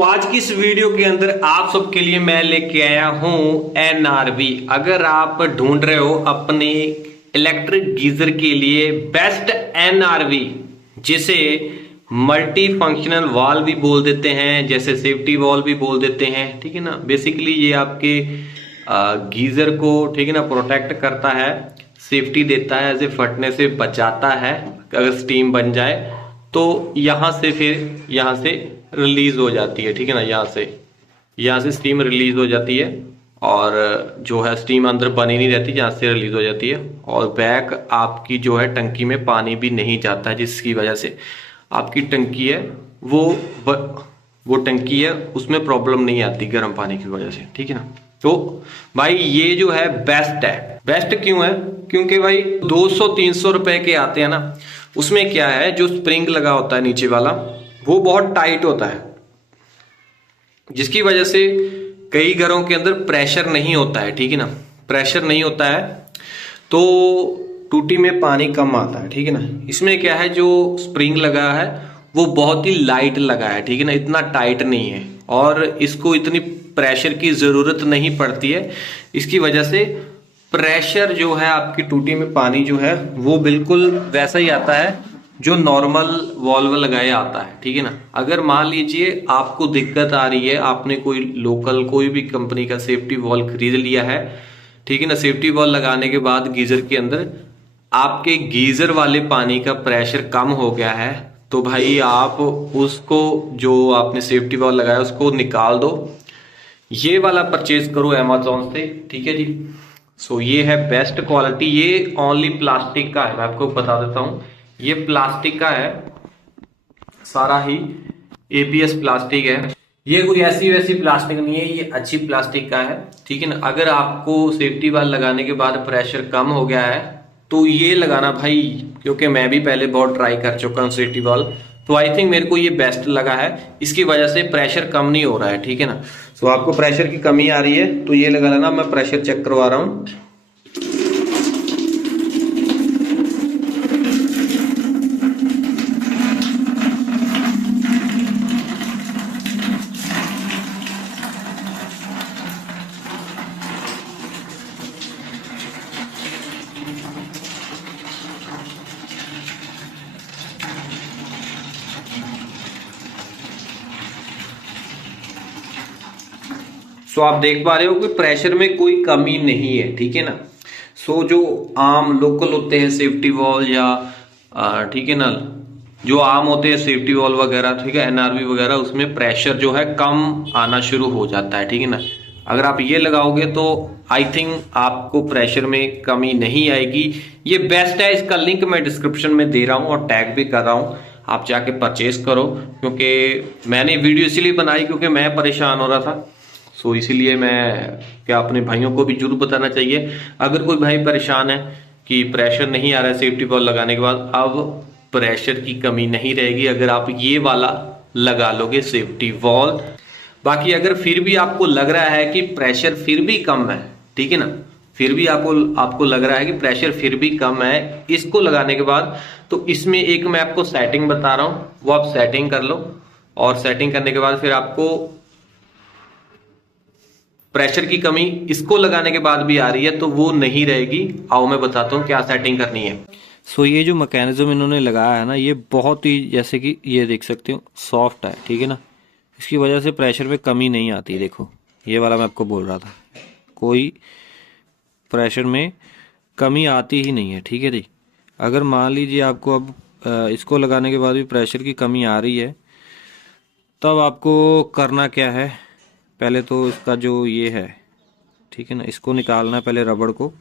तो आज की इस वीडियो के अंदर आप सबके लिए मैं लेके आया हूं एनआरवी। अगर आप ढूंढ रहे हो अपने इलेक्ट्रिक गीजर के लिए बेस्ट एनआरवी, जिसे मल्टी फंक्शनल वॉल्व भी बोल देते हैं, जैसे सेफ्टी वॉल्व भी बोल देते हैं, ठीक है ना। बेसिकली ये आपके गीजर को, ठीक है ना, प्रोटेक्ट करता है, सेफ्टी देता है, ऐसे फटने से बचाता है। अगर स्टीम बन जाए तो यहां से फिर यहां से रिलीज हो जाती है, ठीक है ना। यहाँ से स्टीम रिलीज हो जाती है और जो है स्टीम अंदर बनी नहीं रहती, यहाँ से रिलीज हो जाती है। और बैक आपकी जो है टंकी में पानी भी नहीं जाता है, जिसकी वजह से आपकी टंकी है वो टंकी है उसमें प्रॉब्लम नहीं आती गर्म पानी की वजह से, ठीक है ना। तो भाई ये जो है बेस्ट है। बेस्ट क्यों है? क्योंकि भाई 200-300 रुपए के आते हैं ना, उसमें क्या है, जो स्प्रिंग लगा होता है नीचे वाला वो बहुत टाइट होता है, जिसकी वजह से कई घरों के अंदर प्रेशर नहीं होता है, ठीक है ना। प्रेशर नहीं होता है तो टूटी में पानी कम आता है, ठीक है ना। इसमें क्या है, जो स्प्रिंग लगा है वो बहुत ही लाइट लगा है, ठीक है ना, इतना टाइट नहीं है और इसको इतनी प्रेशर की जरूरत नहीं पड़ती है। इसकी वजह से प्रेशर जो है आपकी टूटी में पानी जो है वो बिल्कुल वैसा ही आता है जो नॉर्मल वॉल्व लगाया आता है, ठीक है ना। अगर मान लीजिए आपको दिक्कत आ रही है, आपने कोई लोकल कोई भी कंपनी का सेफ्टी वॉल्व खरीद लिया है, ठीक है ना। सेफ्टी वॉल्व लगाने के बाद गीजर के अंदर आपके गीजर वाले पानी का प्रेशर कम हो गया है, तो भाई आप उसको, जो आपने सेफ्टी वॉल्व लगाया उसको निकाल दो, ये वाला परचेज करो अमेज़न से, ठीक है जी। सो ये है बेस्ट क्वालिटी। ये ओनली प्लास्टिक का है, मैं आपको बता देता हूँ, ये प्लास्टिक का है, सारा ही एबीएस प्लास्टिक है। ये कोई ऐसी वैसी प्लास्टिक नहीं है, ये अच्छी प्लास्टिक का है, ठीक है ना। अगर आपको सेफ्टी वाल्व लगाने के बाद प्रेशर कम हो गया है तो ये लगाना भाई, क्योंकि मैं भी पहले बहुत ट्राई कर चुका हूँ सेफ्टी वाल्व, तो आई थिंक मेरे को ये बेस्ट लगा है। इसकी वजह से प्रेशर कम नहीं हो रहा है, ठीक है ना। सो आपको प्रेशर की कमी आ रही है तो ये लगा लेना। मैं प्रेशर चेक करवा रहा हूँ। सो आप देख पा रहे हो कि प्रेशर में कोई कमी नहीं है, ठीक है ना। सो जो आम लोकल होते हैं सेफ्टी वॉल्व या ठीक है ना, जो आम होते हैं सेफ्टी वॉल्व वगैरह, ठीक है, एनआरवी वगैरह, उसमें प्रेशर जो है कम आना शुरू हो जाता है, ठीक है ना। अगर आप ये लगाओगे तो आई थिंक आपको प्रेशर में कमी नहीं आएगी। ये बेस्ट है, इसका लिंक मैं डिस्क्रिप्शन में दे रहा हूँ और टैग भी कर रहा हूँ, आप जाके परचेज करो। क्योंकि मैंने वीडियो इसीलिए बनाई क्योंकि मैं परेशान हो रहा था, सो इसीलिए मैं क्या अपने भाइयों को भी जरूर बताना चाहिए। अगर कोई भाई परेशान है कि प्रेशर नहीं आ रहा है सेफ्टी वॉल्व लगाने के बाद, अब प्रेशर की कमी नहीं रहेगी अगर आप ये वाला लगा लोगे सेफ्टी वॉल्व। बाकी अगर फिर भी आपको लग रहा है कि प्रेशर फिर भी कम है, ठीक है ना, फिर भी आपको लग रहा है कि प्रेशर फिर भी कम है इसको लगाने के बाद, तो इसमें एक मैं आपको सेटिंग बता रहा हूं, वो आप सेटिंग कर लो। और सेटिंग करने के बाद फिर आपको प्रेशर की कमी इसको लगाने के बाद भी आ रही है तो वो नहीं रहेगी। आओ मैं बताता हूँ क्या सेटिंग करनी है। सो ये जो मैकेनिज्म इन्होंने लगाया है ना, ये बहुत ही, जैसे कि ये देख सकते हो, सॉफ्ट है, ठीक है ना। इसकी वजह से प्रेशर में कमी नहीं आती। देखो ये वाला मैं आपको बोल रहा था, कोई प्रेशर में कमी आती ही नहीं है, ठीक है जी। अगर मान लीजिए आपको अब इसको लगाने के बाद भी प्रेशर की कमी आ रही है, तब आपको करना क्या है, पहले तो इसका जो ये है, ठीक है ना, इसको निकालना है पहले रबड़ को।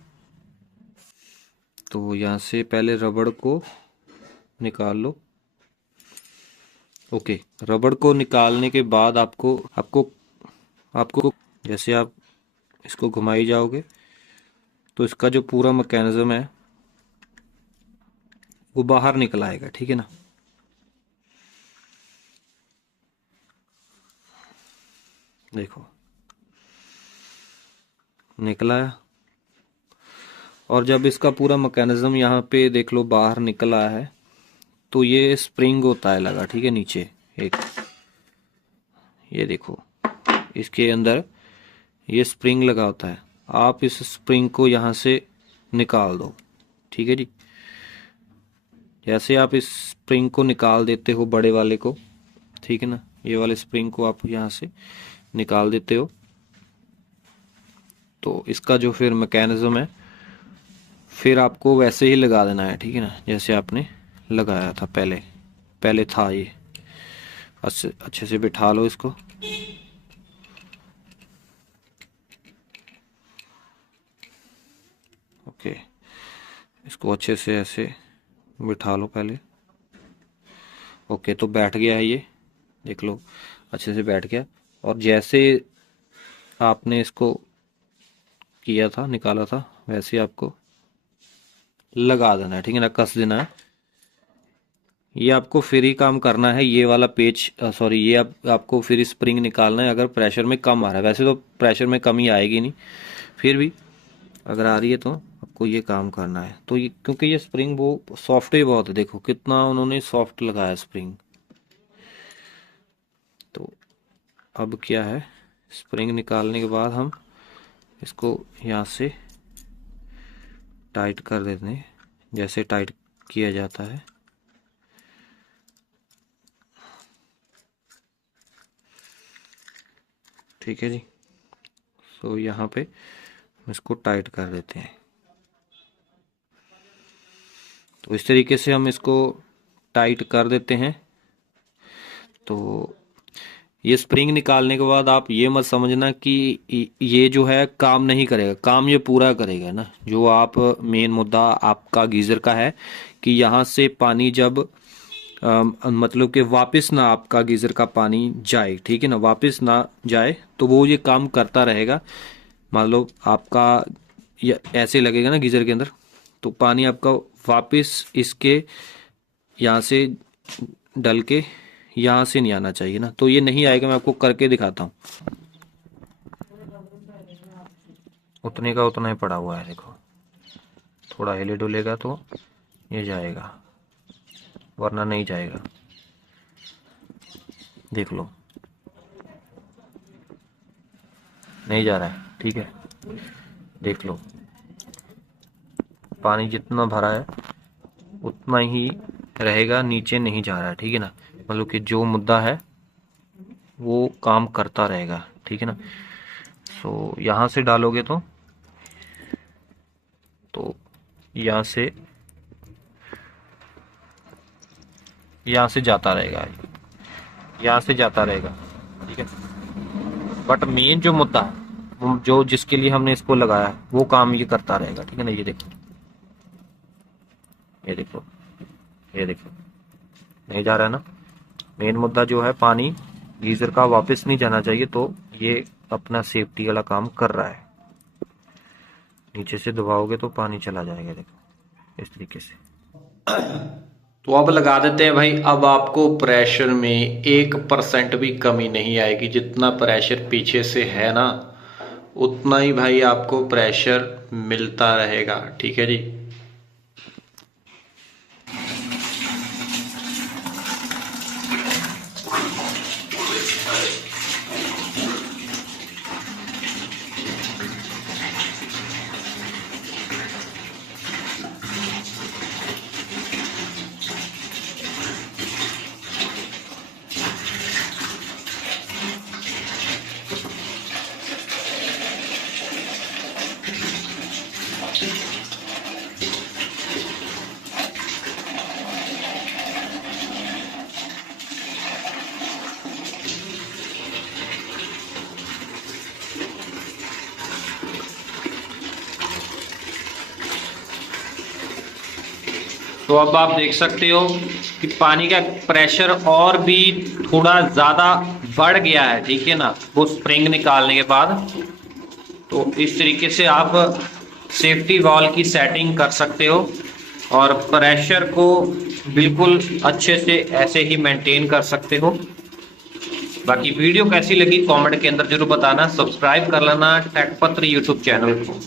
तो यहाँ से पहले रबड़ को निकाल लो। ओके, रबड़ को निकालने के बाद आपको आपको आपको जैसे आप इसको घुमाई जाओगे तो इसका जो पूरा मैकेनिज्म है वो बाहर निकल आएगा, ठीक है ना। देखो निकला है। और जब इसका पूरा मैकेनिज्म यहाँ पे देख लो बाहर निकल आया है, तो ये स्प्रिंग होता है लगा, ठीक है, नीचे एक ये देखो इसके अंदर ये स्प्रिंग लगा होता है, आप इस स्प्रिंग को यहाँ से निकाल दो। ठीक है जी, जैसे आप इस स्प्रिंग को निकाल देते हो बड़े वाले को, ठीक है ना, ये वाले स्प्रिंग को आप यहाँ से निकाल देते हो, तो इसका जो फिर मैकेनिज्म है फिर आपको वैसे ही लगा देना है। ठीक है ना, जैसे आपने लगाया था पहले था ये। अच्छे से बिठा लो इसको। ओके, इसको अच्छे से ऐसे बिठा लो पहले। ओके, तो बैठ गया है ये, देख लो अच्छे से बैठ गया। और जैसे आपने इसको किया था, निकाला था, वैसे आपको लगा देना है। ठीक है ना, कस देना है। ये आपको फिर ही काम करना है, ये वाला पेच सॉरी ये आपको फिर स्प्रिंग निकालना है अगर प्रेशर में कम आ रहा है। वैसे तो प्रेशर में कमी आएगी नहीं, फिर भी अगर आ रही है तो आपको ये काम करना है। तो ये क्योंकि ये स्प्रिंग वो सॉफ्ट ही बहुत है, देखो कितना उन्होंने सॉफ्ट लगाया स्प्रिंग। तो अब क्या है, स्प्रिंग निकालने के बाद हम इसको यहाँ से टाइट कर देते हैं, जैसे टाइट किया जाता है। ठीक है जी, तो यहाँ पे इसको टाइट कर देते हैं। तो इस तरीके से हम इसको टाइट कर देते हैं। तो ये स्प्रिंग निकालने के बाद आप ये मत समझना कि ये जो है काम नहीं करेगा, काम ये पूरा करेगा ना। जो आप मेन मुद्दा आपका गीज़र का है कि यहाँ से पानी जब मतलब कि वापस ना आपका गीज़र का पानी जाए, ठीक है ना, वापस ना जाए, तो वो ये काम करता रहेगा। मान लो आपका ये ऐसे लगेगा ना गीज़र के अंदर, तो पानी आपका वापस इसके यहाँ से डल के यहाँ से नहीं आना चाहिए ना। तो ये नहीं आएगा, मैं आपको करके दिखाता हूँ। उतने का उतना ही पड़ा हुआ है, देखो थोड़ा हिले डुलेगा तो ये जाएगा, वरना नहीं जाएगा। देख लो नहीं जा रहा है। ठीक है, देख लो पानी जितना भरा है उतना ही रहेगा, नीचे नहीं जा रहा है। ठीक है ना, मतलब कि जो मुद्दा है वो काम करता रहेगा। ठीक है ना। सो यहाँ से डालोगे तो यहाँ से जाता रहेगा, यहाँ से जाता रहेगा। ठीक है, बट मेन जो मुद्दा है, जो जिसके लिए हमने इसको लगाया है, वो काम ये करता रहेगा। ठीक है ना, ये देखो ये देखो ये देखो नहीं जा रहा है ना। मेन मुद्दा जो है पानी गीजर का वापस नहीं जाना चाहिए, तो ये अपना सेफ्टी वाला काम कर रहा है। नीचे से दबाओगे तो पानी चला जाएगा, देखो इस तरीके से। तो अब लगा देते हैं भाई। अब आपको प्रेशर में 1% भी कमी नहीं आएगी। जितना प्रेशर पीछे से है ना, उतना ही भाई आपको प्रेशर मिलता रहेगा। ठीक है जी। तो अब आप देख सकते हो कि पानी का प्रेशर और भी थोड़ा ज़्यादा बढ़ गया है। ठीक है ना, वो स्प्रिंग निकालने के बाद। तो इस तरीके से आप सेफ्टी वाल्व की सेटिंग कर सकते हो और प्रेशर को बिल्कुल अच्छे से ऐसे ही मेंटेन कर सकते हो। बाकी वीडियो कैसी लगी कमेंट के अंदर जरूर बताना। सब्सक्राइब कर लेना टेक पत्र यूट्यूब चैनल को।